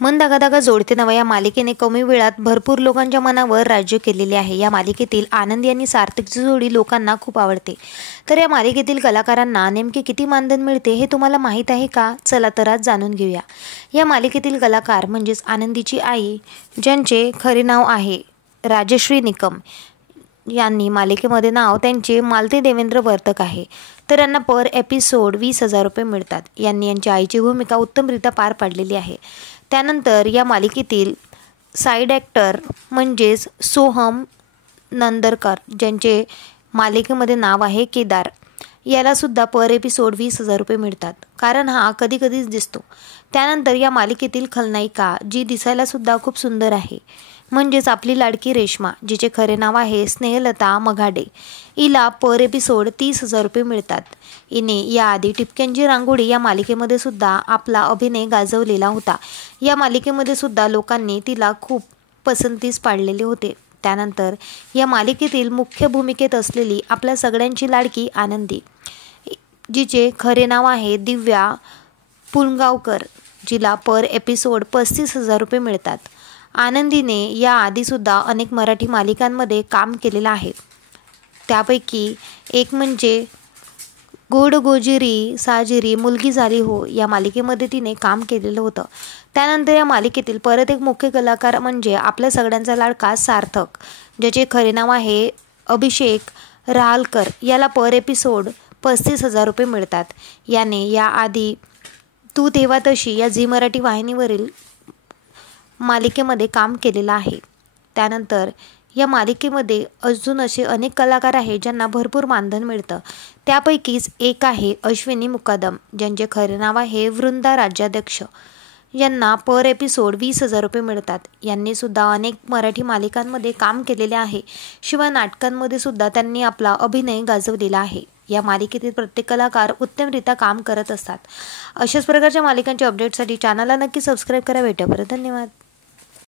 मन दागा दागा जोडते नवा या मालिकेने कमी वेळात भरपूर लोकांच्या मनावर राज्य केलेले आहे। या मालिकेतील आनंदी आणि सार्थकची जोडी लोकांना खूप आवडते। तर या मालिकेतील कलाकारांना नेमके किती मानधन मिळते हे तुम्हाला माहीत आहे का? चला तर आज जाणून घेऊया। या मालिकेतील कलाकार म्हणजेच आनंदीची आई, ज्यांचे खरे नाव आहे राजश्री निकम, यांनी मालिकेमध्ये नाव त्यांचे मालती देवेंद्र वर्तक आहे। तर यांना पर एपिसोड 20,000 रुपये मिळतात। यांनी यांच्या आईची भूमिका उत्तमरित्या पार पाडलेली आहे। त्यानंतर या मालिकेतील साईड ॲक्टर म्हणजेच सोहम नंदरकर, ज्यांचे मालिकेमध्ये नाव आहे केदार, यालासुद्धा पर एपिसोड 20,000 रुपये मिळतात, कारण हा कधी कधीच दिसतो। त्यानंतर या मालिकेतील खलनायिका, जी दिसायलासुद्धा खूप सुंदर आहे, म्हणजेच आपली लाडकी रेश्मा, जिचे खरे नाव आहे स्नेहलता मघाडे, हिला पर एपिसोड 30,000 रुपये मिळतात। हिने याआधी टिपक्यांची रांगोळी या मालिकेमध्ये सुद्धा आपला अभिनय गाजवलेला होता। या मालिकेमध्ये सुद्धा लोकांनी तिला खूप पसंतीस पाडलेले होते। त्यानंतर या मालिकेतील मुख्य भूमिकेत असलेली आपल्या सगळ्यांची लाडकी आनंदी, जिचे खरे नाव आहे दिव्या पुलगावकर, जिला पर एपिसोड 35,000 रुपये मिळतात। आनंदीने याआधीसुद्धा अनेक मराठी मालिकांमध्ये काम केलेलं आहे। त्यापैकी एक म्हणजे गोड गोजिरी साजिरी मुलगी झाली हो या मालिकेमध्ये तिने काम केलेलं होतं। त्यानंतर या मालिकेतील परत एक मुख्य कलाकार म्हणजे आपल्या सगळ्यांचा लाडका सार्थक, ज्याचे खरे नाव आहे अभिषेक रहालकर, याला पर एपिसोड 35,000 रुपये मिळतात। याने याआधी तू तेव्हा तशी या झी मराठी वाहिनीवरील मालिकेमध्ये काम केलेलं आहे। त्यानंतर या मालिकेमध्ये अजून असे अनेक कलाकार आहेत ज्यांना भरपूर मानधन मिळतं। त्यापैकीच एक आहे अश्विनी मुकादम, ज्यांचे खरे नाव आहे वृंदा राज्याध्यक्ष, यांना पर एपिसोड 20,000 रुपये मिळतात। यांनी सुद्धा अनेक मराठी मालिकांमध्ये काम केलेले आहे, शिवाय नाटकांमध्ये सुद्धा त्यांनी आपला अभिनय गाजवलेला आहे। या मालिकेतील प्रत्येक कलाकार उत्तमरित्या काम करत असतात। अशाच प्रकारच्या मालिकांच्या अपडेटसाठी चॅनलला नक्की सबस्क्राईब करा। भेटूया परत, धन्यवाद।